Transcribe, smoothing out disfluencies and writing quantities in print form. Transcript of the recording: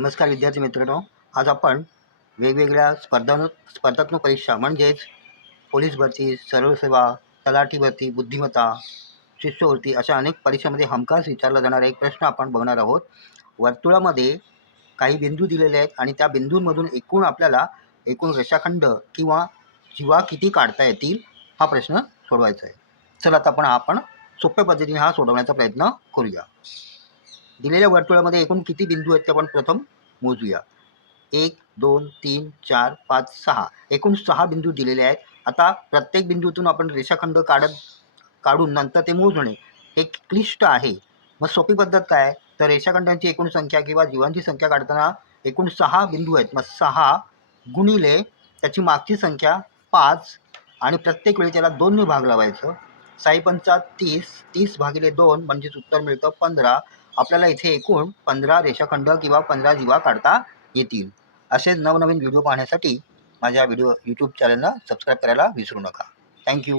नमस्कार विद्यार्थी मित्रांनो, आज आपण वेगवेगळ्या स्पर्धात्मक परीक्षा म्हणजेच पोलीस भरती, सर्व सेवा, तलाठी भरती, बुद्धिमत्ता, शिष्यवृत्ती अशा अनेक परीक्षांमध्ये हमखास विचारला जाणारा एक प्रश्न आपण बघणार आहोत. वर्तुळामध्ये काही बिंदू दिलेले आहेत आणि त्या बिंदूंमधून आपल्याला एकूण रेषाखंड किंवा जीवा किती काढता येतील हा प्रश्न सोडवायचा आहे. चला आता आपण सोप्या पद्धतीने हा सोडवण्याचा प्रयत्न करूया. दिलेल्या वर्तुळामध्ये एकूण किती बिंदू आहेत ते आपण प्रथम मोजूया. 1 2 3 4 5 6 एकूण 6 बिंदू दिलेले आहेत. आता प्रत्येक बिंदूतून आपण रेषाखंड काढून नंतर ते मोजणे हे क्लिष्ट आहे. मग सोपी पद्धत काय, तर रेषाखंडांची एकूण संख्या किंवा जीवांची संख्या काढताना एकूण 6 बिंदू आहेत, मग 6 गुणिले त्याची मागची संख्या 5 आणि प्रत्येक वेळी त्याला 2 ने भाग लावायचं. 6 पंचा 30, 30 भागिले 2 म्हणजेच उत्तर मिळतं 15. आपल्याला इथे एकूण 15 रेषाखंड किंवा 15 जीवा काढता येतील. असेच नवनवीन व्हिडिओ पाहण्यासाठी माझ्या यूट्यूब चॅनलला सबस्क्राईब करायला विसरू नका. थँक्यू.